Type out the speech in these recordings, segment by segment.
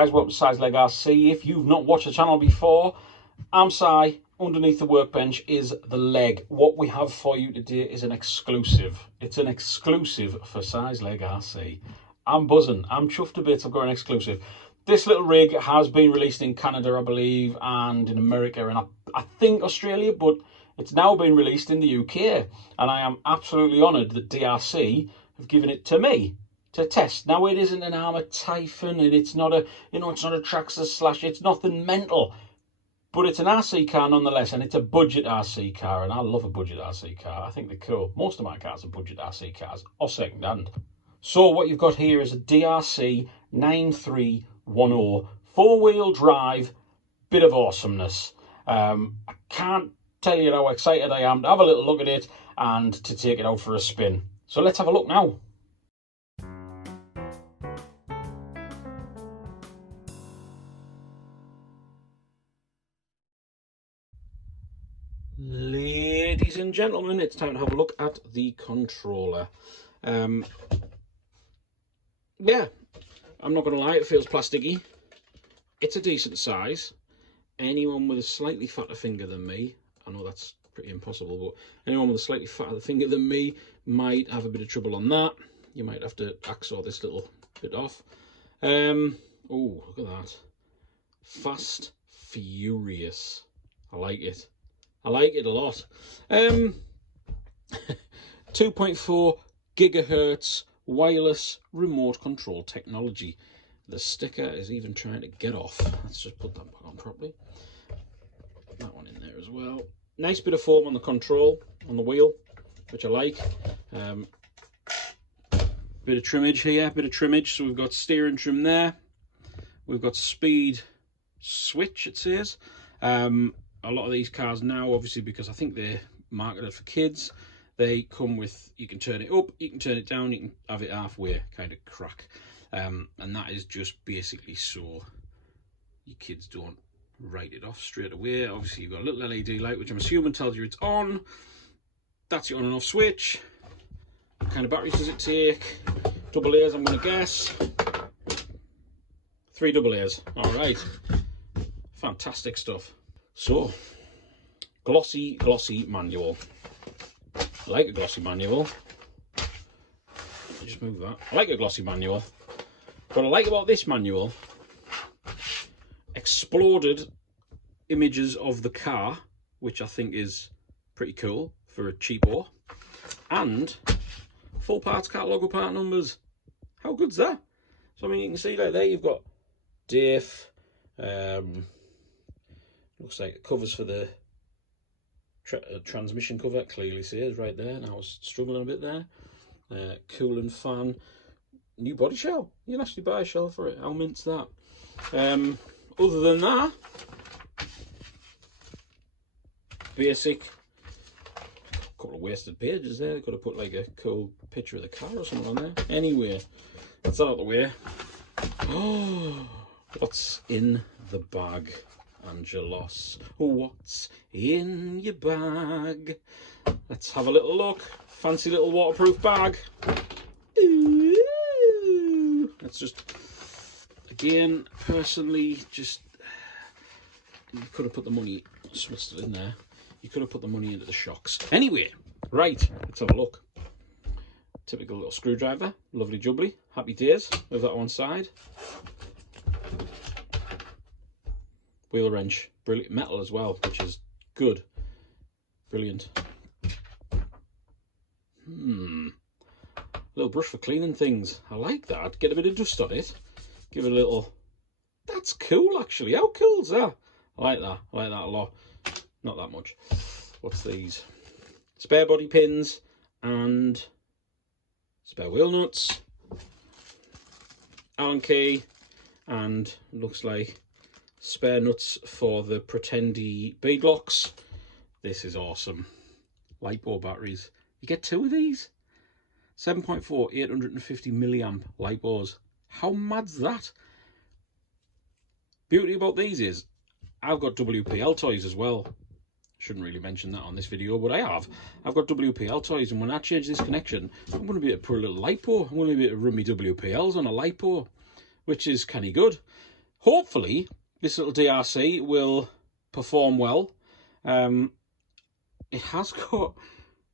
guys, welcome to Size Leg RC. If you've not watched the channel before, I'm Si. Underneath the workbench is the leg. What we have for you today is an exclusive. It's an exclusive for Size Leg RC. I'm buzzing. I'm chuffed a bit. I've got an exclusive. This little rig has been released in Canada, I believe, and in America, and I think Australia, but it's now been released in the UK. And I am absolutely honoured that DeeRC have given it to me to test. Now, it isn't an Armour Typhon, and it's not a, it's not a Traxxas Slash, it's nothing mental. But it's an RC car nonetheless, and it's a budget RC car, and I love a budget RC car. I think they're cool. Most of my cars are budget RC cars, or second hand. So what you've got here is a DeeRC 9310, four-wheel drive, bit of awesomeness. I can't tell you how excited I am to have a little look at it and to take it out for a spin. So let's have a look now. Ladies and gentlemen, it's time to have a look at the controller. Yeah, I'm not going to lie, it feels plasticky. It's a decent size. Anyone with a slightly fatter finger than me, I know that's pretty impossible, but anyone with a slightly fatter finger than me might have a bit of trouble on that. You might have to hacksaw this little bit off. Oh, look at that. Fast, furious. I like it. I like it a lot. 2.4 gigahertz wireless remote control technology. The sticker is even trying to get off. Let's just put that back on properly. Put that one in there as well. Nice bit of foam on the control, on the wheel, which I like. Bit of trimmage here, bit of trimmage. So we've got steering trim there. We've got speed switch, it says. A lot of these cars now, obviously, because I think they're marketed for kids, they come with, you can turn it up, you can turn it down, you can have it halfway kind of crack. And that is just basically so your kids don't write it off straight away. Obviously, you've got a little LED light, which I'm assuming tells you it's on. That's your on and off switch. What kind of batteries does it take? Double A's, I'm going to guess. 3 double A's. All right. Fantastic stuff. So, glossy manual. I like a glossy manual. Let me just move that. I like a glossy manual. What I like about this manual, exploded images of the car, which I think is pretty cool for a cheapo, and full parts catalogue with part numbers. How good's that? So, I mean, you can see like there you've got diff, looks like covers for the transmission cover, clearly says right there, and I was struggling a bit there. Coolant fan, new body shell. You can actually buy a shell for it. How mint's that? Other than that, basic. A couple of wasted pages there. They could have put like a cool picture of the car or something on there. Anyway, that's that out of the way. Oh, what's in the bag, Angelos? What's in your bag? Let's have a little look. Fancy little waterproof bag. Ooh. Let's just, again, personally, just, you could have put the money, switched it in there. You could have put the money into the shocks. Anyway, right, let's have a look. Typical little screwdriver, lovely jubbly, happy days. Move that one side. Wheel wrench, brilliant, metal as well, which is good. Brilliant. Little brush for cleaning things. I like that. Get a bit of dust on it. Give it a little. That's cool, actually. How cool's that? I like that. I like that a lot. Not that much. What's these? Spare body pins and spare wheel nuts. Allen key, and looks like spare nuts for the pretendy bead locks. This is awesome. LiPo batteries. You get 2 of these. 7.4, 850 milliamp LiPos. How mad's that? Beauty about these is I've got WPL toys as well. Shouldn't really mention that on this video, but I have. I've got WPL toys, and when I change this connection, I'm going to be able to put a little LiPo. I'm going to be able to run my WPLs on a LiPo, which is kind of good. hopefully this little DeeRC will perform well. It has got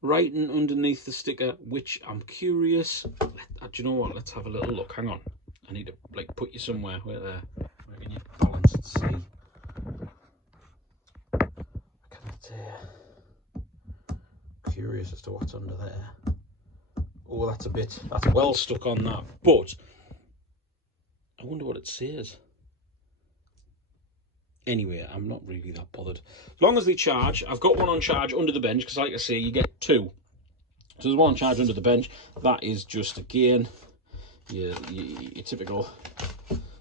writing underneath the sticker, which I'm curious. Do you know what? Let's have a little look. Hang on. I need to like put you somewhere where can you balance and see? Curious as to what's under there. Oh, that's well stuck on that. But I wonder what it says. Anyway, I'm not really that bothered. As long as they charge, I've got one on charge under the bench, because like I say, you get two. So there's one on charge under the bench. That is just, again, your typical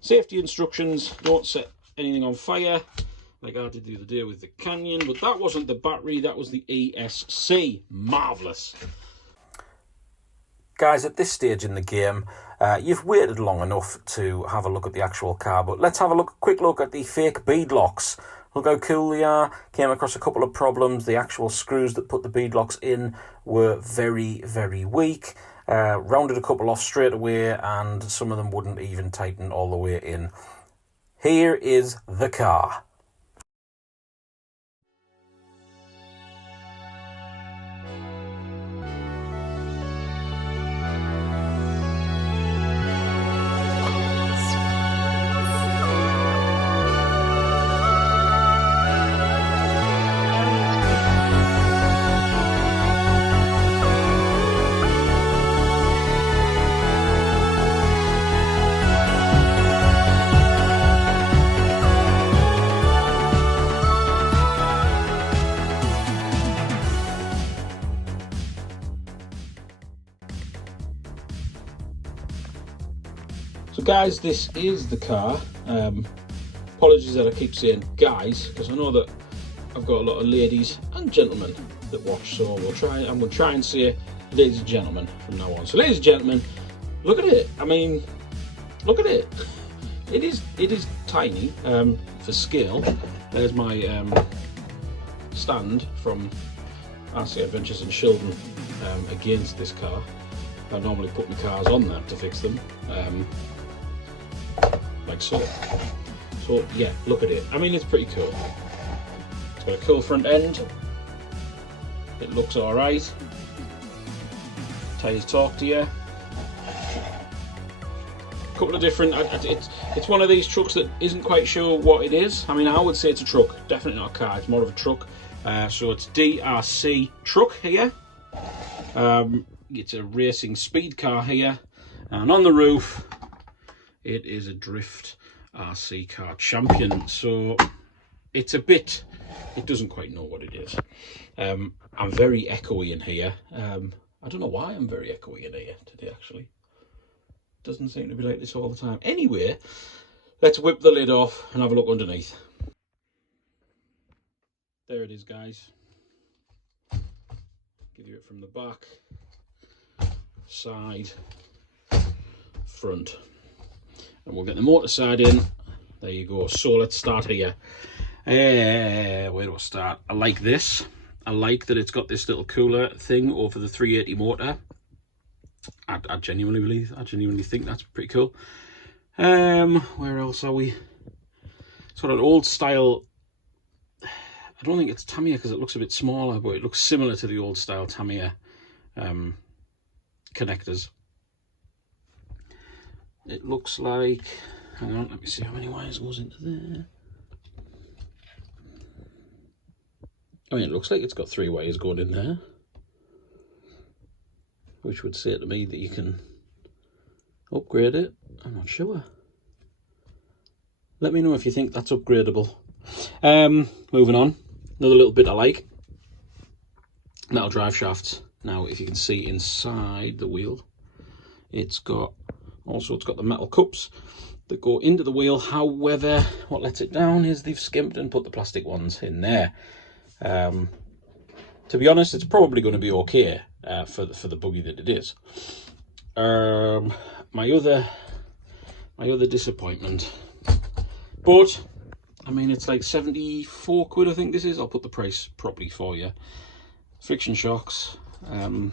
safety instructions. Don't set anything on fire, like I did the other day with the Canyon. But that wasn't the battery, that was the ESC. Marvellous. Guys, at this stage in the game, you've waited long enough to have a look at the actual car, but let's have a quick look at the fake bead locks. Look how cool they are. Came across a couple of problems. The actual screws that put the bead locks in were very, very weak. Rounded a couple off straight away, and some of them wouldn't even tighten all the way in. Here is the car. So guys, this is the car. Apologies that I keep saying guys, because I know that I've got a lot of ladies and gentlemen that watch, so I'm going to try and say ladies and gentlemen from now on. So ladies and gentlemen, look at it. I mean, look at it. It is tiny for scale. There's my stand from RC Adventures in Shildon against this car. I normally put my cars on that to fix them. Like so. So yeah, look at it. I mean, it's pretty cool. It's got a cool front end. It looks alright. Tyres talk to you. A couple of different. It's one of these trucks that isn't quite sure what it is. I mean, I would say it's a truck. Definitely not a car. It's more of a truck. So it's DeeRC truck here. It's a racing speed car here, and on the roof it is a drift RC car champion. So it's a bit, it doesn't quite know what it is. I'm very echoey in here. I don't know why I'm very echoey in here today, actually. Doesn't seem to be like this all the time. Anyway, let's whip the lid off and have a look underneath. There it is, guys. Give you it from the back, side, front, and we'll get the motor side in. There you go. So let's start here. Where do I start? I like this. I like that it's got this little cooler thing over the 380 motor. I genuinely think that's pretty cool. Where else are we? Sort of an old style. I don't think it's Tamiya because it looks a bit smaller, but it looks similar to the old style Tamiya connectors. It looks like, hang on, let me see how many wires goes into there. I mean, it looks like it's got 3 wires going in there, which would say to me that you can upgrade it. I'm not sure. Let me know if you think that's upgradable. Moving on, another little bit I like. Metal drive shafts. Now, if you can see inside the wheel, it's got the metal cups that go into the wheel. However, what lets it down is they've skimped and put the plastic ones in there. To be honest, it's probably going to be okay for the buggy that it is. My other disappointment, but I mean, it's like 74 quid, I think this is. I'll put the price properly for you. Friction shocks. I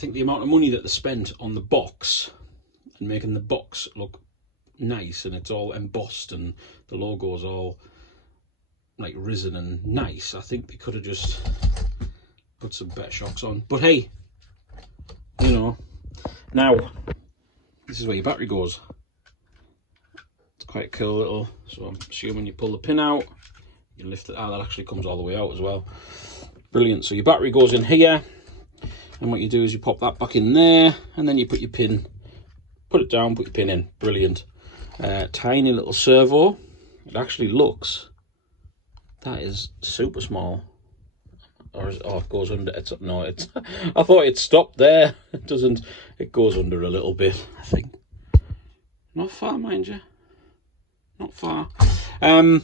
think the amount of money that they spent on the box and making the box look nice, and it's all embossed and the logo's all like risen and nice, I think they could have just put some better shocks on. But hey, you know, now this is where your battery goes. It's quite a cool little, so I'm assuming you pull the pin out, you lift it out, that actually comes all the way out as well. Brilliant. So your battery goes in here, and what you do is you pop that back in there, and then you put your pin, put it down, put your pin in. Brilliant. Tiny little servo. It actually looks, that is super small. Or is, oh, it goes under. It's no, it's. I thought it stopped there. It doesn't. It goes under a little bit, I think. Not far, mind you. Not far. I'm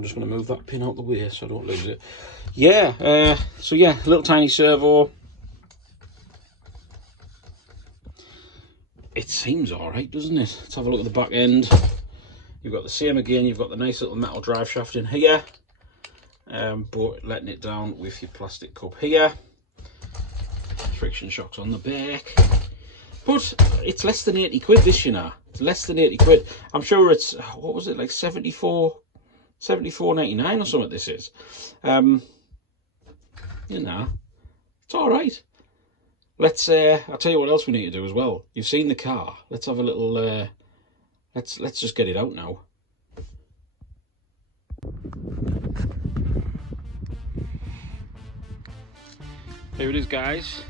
just going to move that pin out the way so I don't lose it. Yeah. So yeah, little tiny servo. It seems all right, doesn't it? Let's have a look at the back end. You've got the same again. You've got the nice little metal drive shaft in here. But letting it down with your plastic cup here. Friction shocks on the back. But it's less than 80 quid this, you know. It's less than 80 quid. I'm sure it's, what was it, like 74.99 or something this is. You know, it's all right. Let's, I'll tell you what else we need to do as well. You've seen the car. Let's have a little, let's just get it out now. Here it is, guys.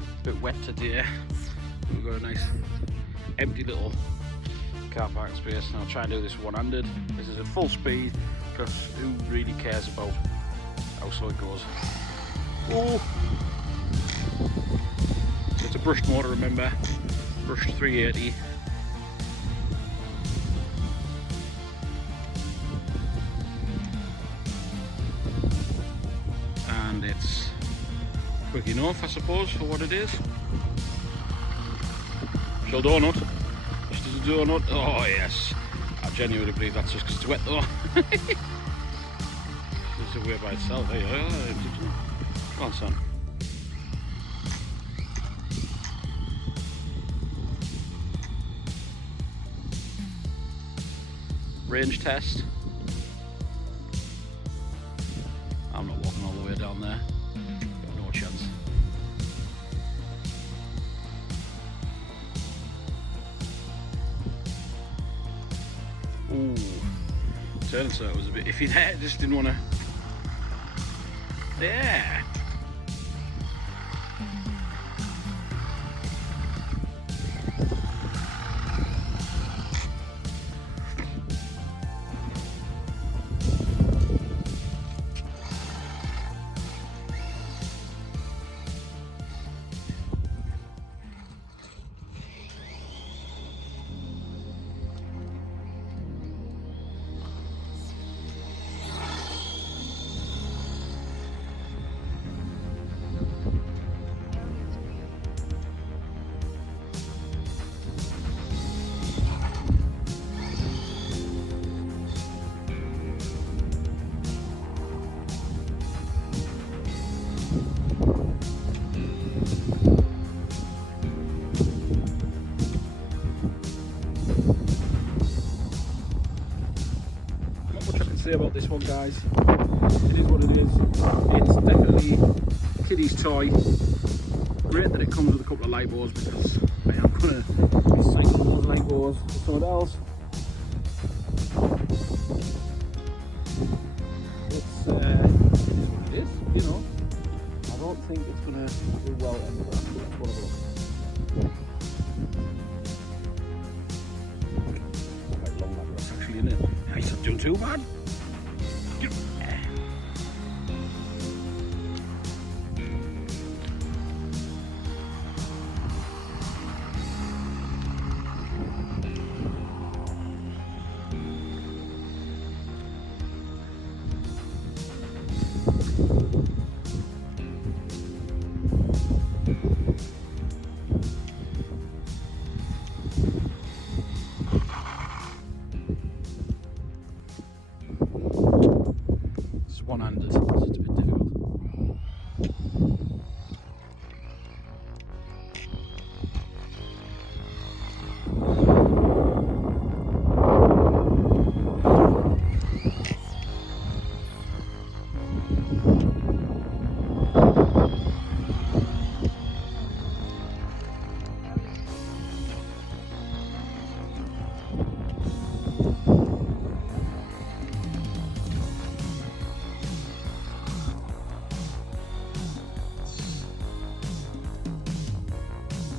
It's a bit wet today. We've got a nice empty little car parking space, and I'll try and do this one-handed. This is at full speed, because who really cares about how slow it goes? Oh! It's a brushed motor, remember? Brushed 380. And it's quick enough, I suppose, for what it is. Shell donut. Just as a donut. Oh yes. I genuinely believe that's just because it's wet though. It's a way by itself. Hey, come on, son. Range test. I'm not walking all the way down there. Got no chance. Ooh. Turns out it was a bit iffy there. Just didn't want to. Yeah. Say about this one, guys, it is what it is. It's definitely kiddie's toy. Great that it comes with a couple of light bars, because I am going to be cycling those light bars for something else. It's what it is, you know. I don't think it's going to do well anywhere. Let's have a look. Quite long that was actually, isn't it? It's not doing too bad.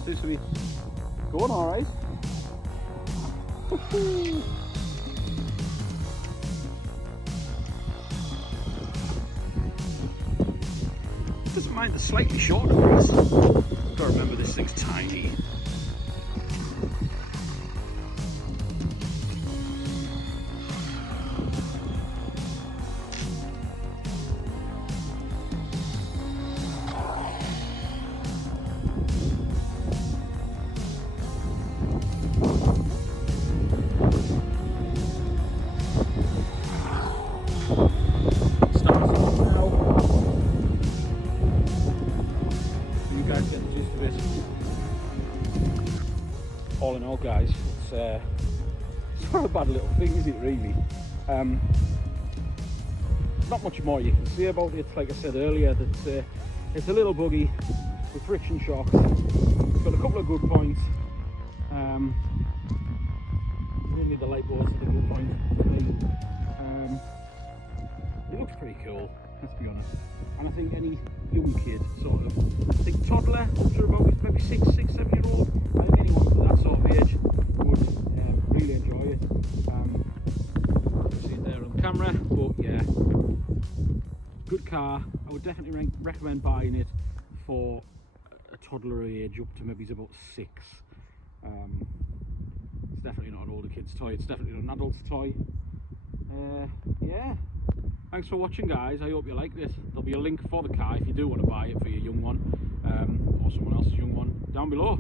Seems to be going all right. Doesn't mind the slightly shorter grass. Gotta remember this thing's tiny. All in all, guys, it's not a bad little thing, is it, really? Not much more you can say about it. Like I said earlier, that it's a little buggy with friction shocks. It's got a couple of good points. Mainly the light bars are the good point for me. It looks pretty cool, let's be honest. And I think any young kid, sort of, I think toddler up to about maybe 6, 7-year-old, I think anyone of that sort of age would really enjoy it. See it there on the camera, but yeah, good car. I would definitely recommend buying it for a toddler age up to maybe about 6. It's definitely not an older kid's toy, it's definitely not an adult's toy. Yeah, thanks for watching, guys. I hope you like this. There'll be a link for the car if you do want to buy it for your young one, or someone else's young one, down below.